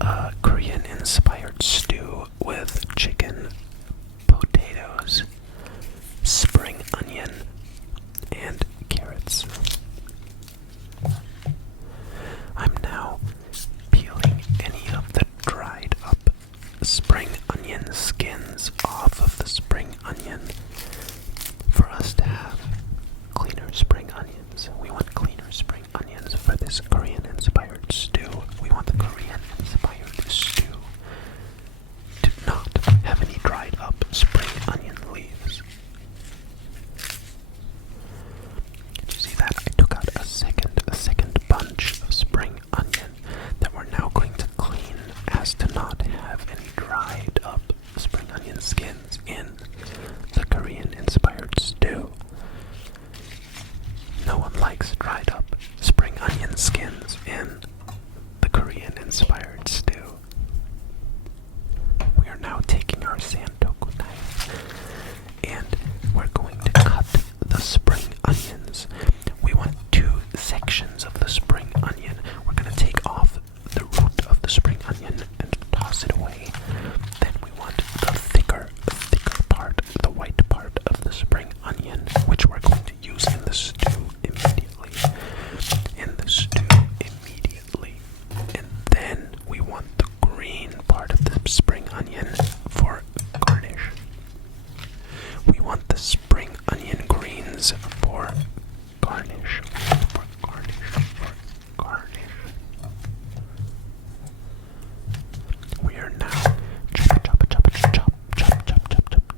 a Korean-inspired stew with chicken, potatoes, spring onion, and carrots. I'm now peeling any of the dried up spring onion skins off of the spring onion for us to have cleaner spring onions. We want cleaner spring onions for this Korean-inspired stew. We want the Korean-inspired stew to not have any dried up spring onion leaves. Did you see that? I took out a second bunch of spring onion that we're now going to clean as to not have any dried up spring onion skins in the Korean-inspired stew. No one likes dried up spring onion skins in the Korean-inspired stew. We are now taking our santoku knife and we're going to cut the spring onions. We want 2 sections of the spring onion. We're going to take off the root of the spring onion and toss it away. Then we want the thicker part, the white part of the spring onion, which we're going to use in the stew immediately. And then we want the green part of the spring onion for garnish. We want the spring onion greens for garnish. We are now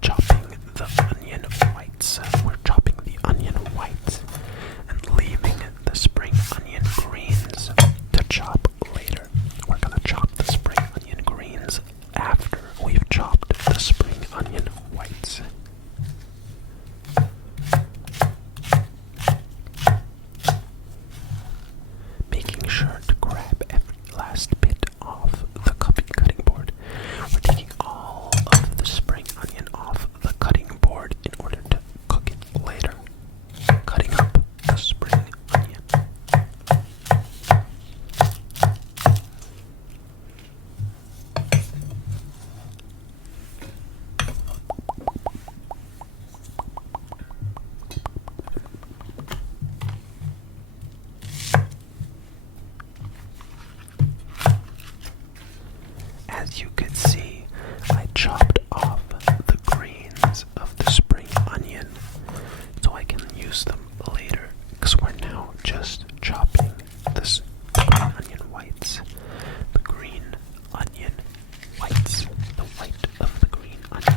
chopping the onion whites. We're chopping the onion whites and leaving the spring onion greens to chop later. We're gonna chop the spring onion greens after we've chopped the spring onion whites. Making sure to grab every last bit off the cutting board. We're taking all of the spring onion off the cutting board in order to cook it later. Cutting up the spring onion. As you could see, I chopped off the greens of the spring onion so I can use them later, because we're now just chopping this green onion whites. The green onion whites, the white of the green onion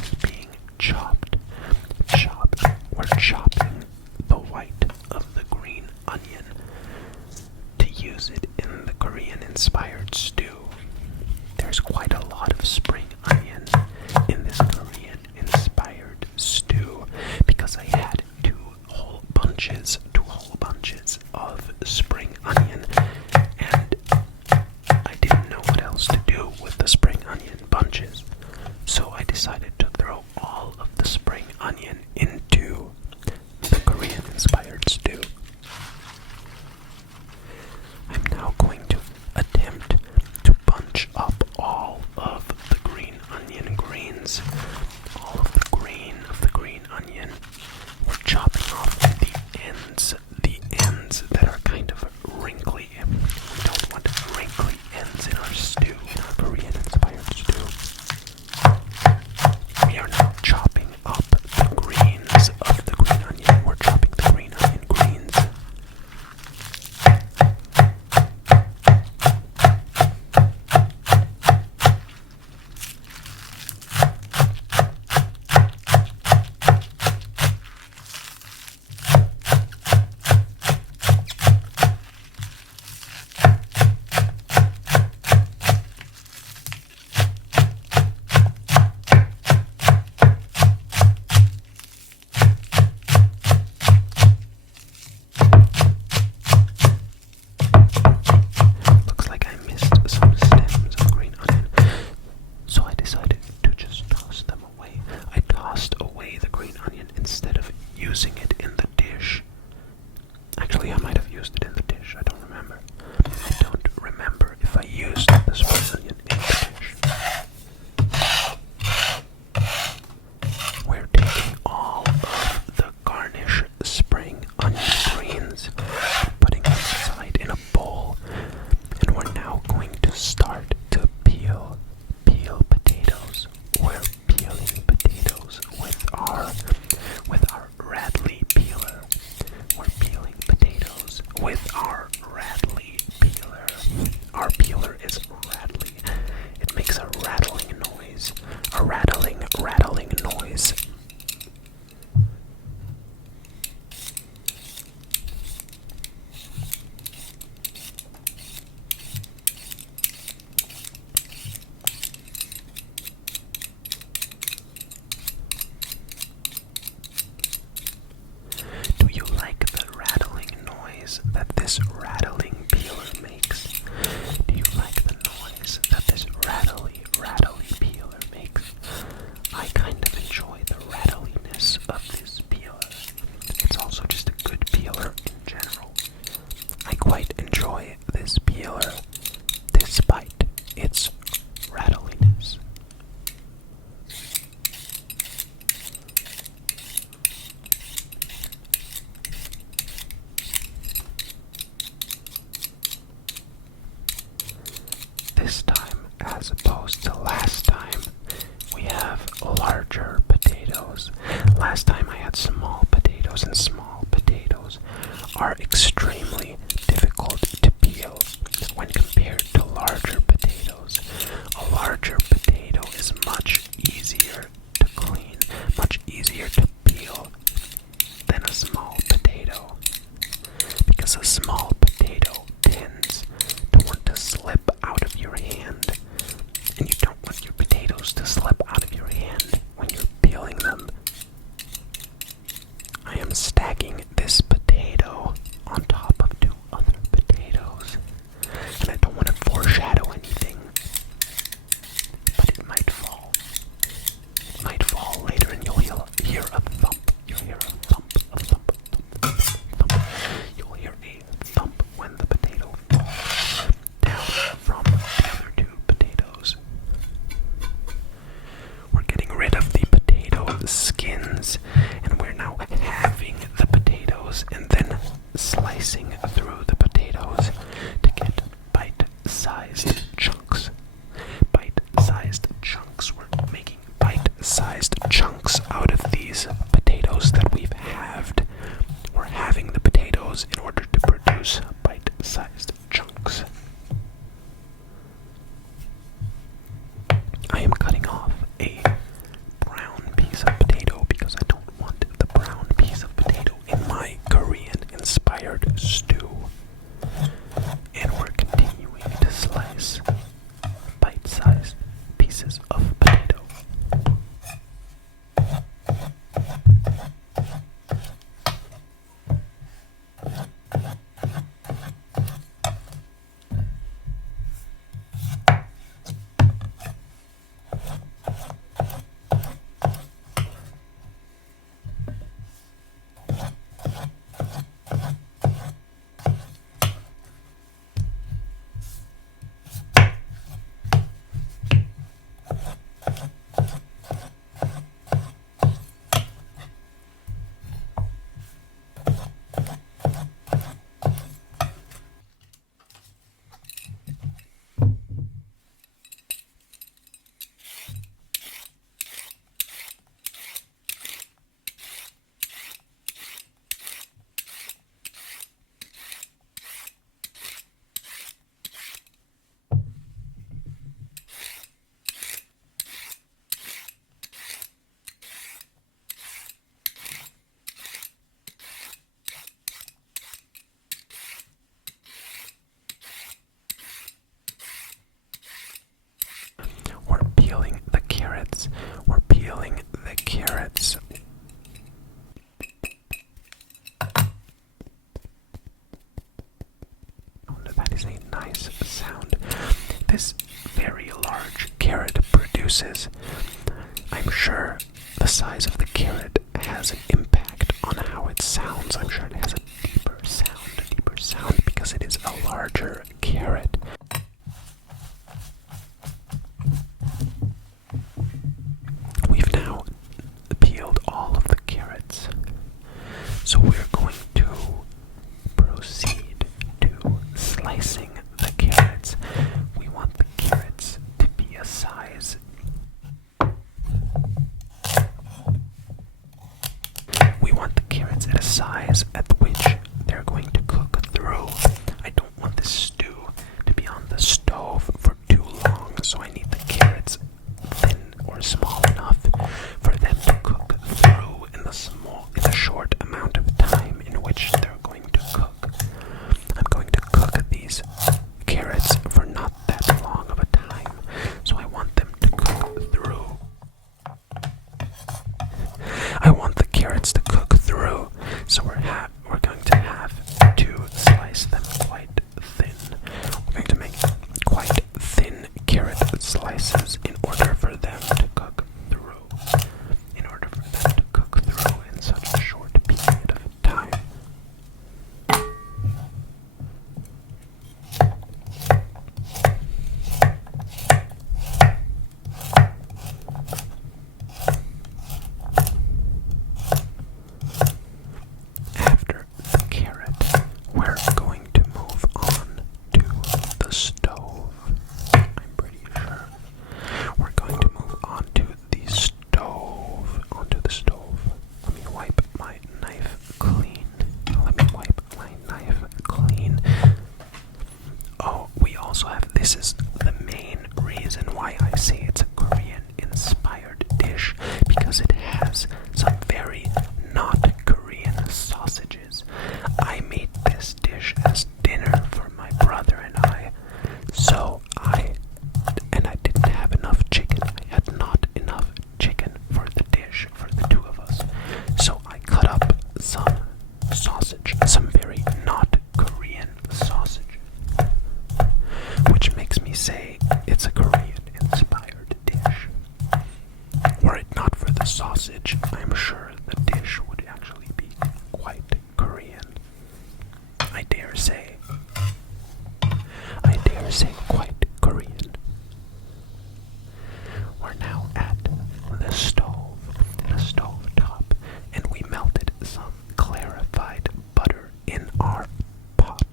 is being chopped. We're chopping the white of the green onion to use it in the Korean-inspired stew. There's quite a lot of spring onion in this Korean-inspired stew because I had two whole bunches of spring onion, and I didn't know what else to do with the spring onion bunches, so I decided to throw all of the spring onion into the Korean-inspired stew. I'm now going to attempt to bunch up all of the green onion greens, all of the green onion. We're chopping off the ends that are kind of wrinkly. We don't want wrinkly ends in our stew, in our Korean-inspired stew. We are now chopping up the greens of the green onion. We're chopping the green onion greens. this time, as opposed to last time, we have larger potatoes. Last time I had small potatoes, and small potatoes are extremely difficult to peel when compared to larger potatoes. A larger potato is much easier to clean, much easier to peel than a small potato, because a small potato tends to want to slip out of your hand, and you don't want your potatoes to slip out of your hand when you're peeling them. I am stacking this potato on top of two other potatoes, and I don't want to foreshadow anything, but it might fall. It might fall later, and you'll hear a thump. You'll hear a thump, a thump, a thump, a thump. You'll hear a thump when the potato falls down from the other two potatoes. We're getting rid of the potato skins, and we're now halving the potatoes and then slicing through the potatoes to get bite-sized chunks. Bite-sized chunks. We're making bite-sized chunks out of these potatoes that we've halved. We're halving the potatoes in order to produce bite-sized chunks. I am cutting off a brown piece of potato because I don't want the brown piece of potato in my Korean-inspired stew. And we're continuing to slice bite-sized pieces of potato. We're peeling the carrots. That is a nice sound. This very large carrot produces. I'm sure the size of the carrot has an impact on how it sounds. I'm sure it has a deeper sound because it is a larger carrot. We've now peeled all of the carrots, so we're going to proceed to slicing the carrots. We want the carrots to be a size. We want the carrots at a size at which they're going to cook through. I don't want this stew to be on the stove for too long, so I need the carrots thin or small enough for them to cook through in the short amount of time in which they're going to cook. I'm going to cook these carrots for not that long of a time, so I want them to cook through. I want the carrots to cook through, so we're going to have to slice them quite thin. We're going to make quite thin carrot slices in order for them to cook. also have, this is the main reason why I say it's a Korean inspired dish, because it has some very not Korean sausages. I made this dish as dinner for my brother and I, I didn't have enough chicken. I had not enough chicken for the dish for the two of us. So I cut up some sausage, some very not Korean sausage, which makes me say it's a Korean inspired dish. Were it not for the sausage, I'm sure the dish would actually be quite Korean. I dare say quite Korean. We're now at the stove top, and we melted some clarified butter in our pot,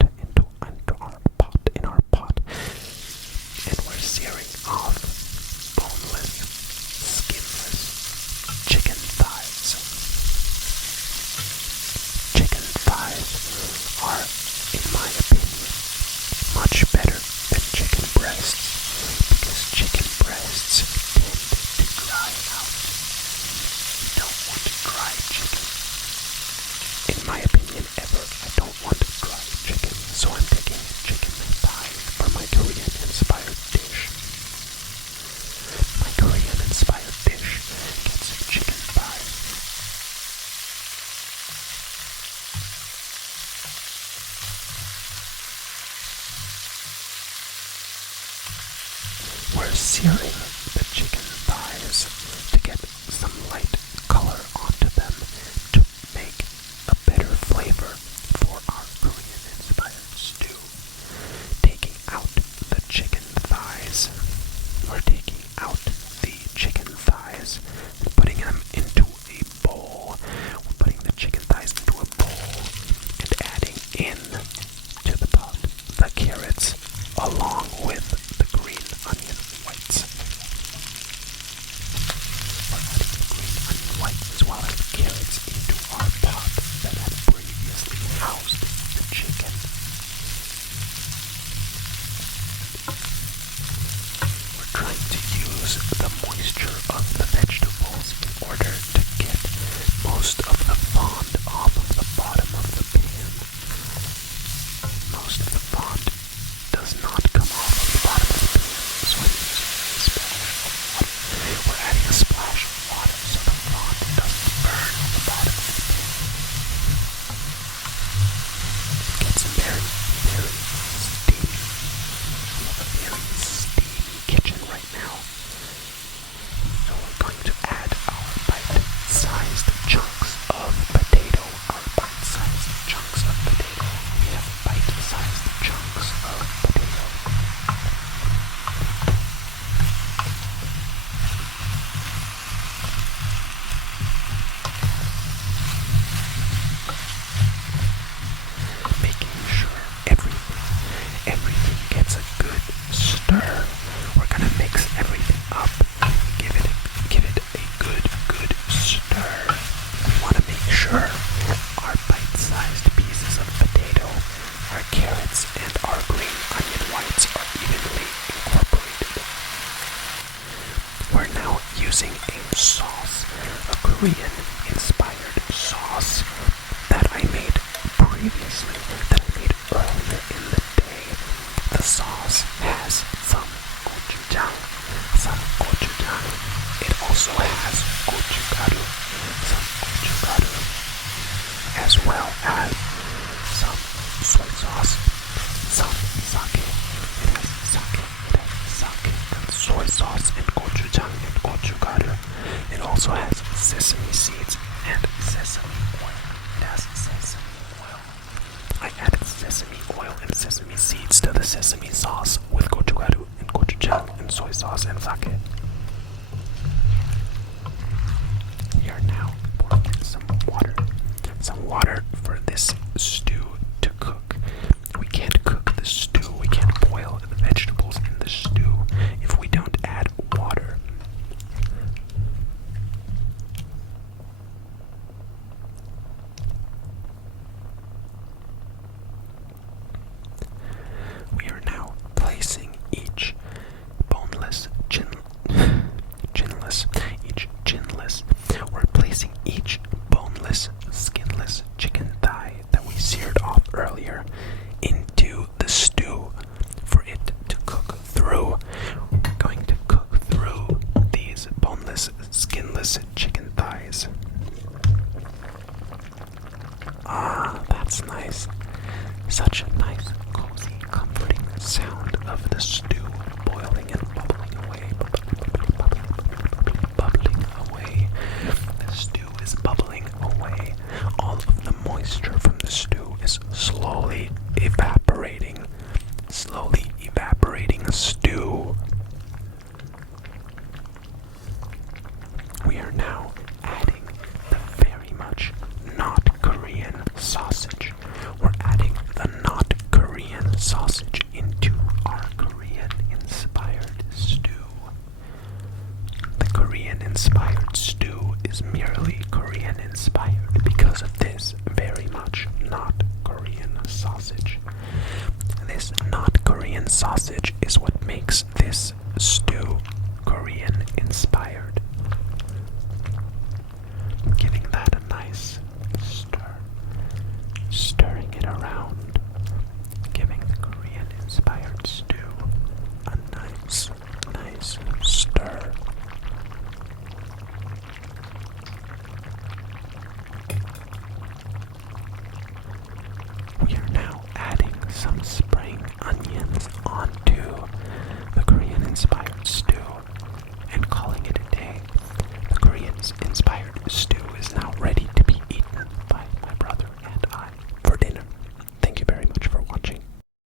in our pot, and we're searing off boneless, skinless chicken thighs. Chicken thighs are, in my opinion, much better than chicken breasts, because chicken breasts tend to dry out. You don't want dry chicken. In my opinion, ever, I don't want dry chicken, so I'm taking chicken thighs for my Korean inspired dish. My Korean inspired dish gets chicken thighs. We're searing the chicken thighs to get some light color onto them to make a better flavor for our Korean inspired stew. Taking out the chicken thighs, we're taking out the chicken thighs and putting them into a bowl. We're putting the chicken thighs into a bowl and adding in to the pot the carrots along with the green onion whites. We're adding the green onion whites as well as the carrots into our pot that had previously housed the chicken. We're trying to use the moisture of the vegetables in order to get most of the fond off of the bottom of the pan. Most of the fond does not come off of the bottom of the pan, so I'm using a splash of water. We're adding a splash of water so the fond doesn't burn on the bottom of the pan. It gets very, very steamy. We have a very steamy kitchen right now. So we're going to add our bite-sized chunks of potato. We have bite-sized chunks of potato. Making sure everything gets a good stir. We're gonna mix everything up. Give it a good stir. We want to make sure our bite-sized pieces of potato, our carrots, and our green onion whites are evenly incorporated. We're now using a sauce, a Korean inspired sauce that I made previously, earlier in the day. The sauce has some gochujang. It also has gochugaru, as well as some soy sauce, some sake. It has sake and soy sauce and gochujang and gochugaru. It also has sesame seeds and sesame oil. It has sesame oil. I added sesame oil and sesame seeds to the sesame sauce with gochugaru and gochujang and soy sauce and sake. We are now pouring in some water for this stew to cook. We can't cook the stew, we can't boil the vegetables in the stew if we don't add water. We are now placing stew.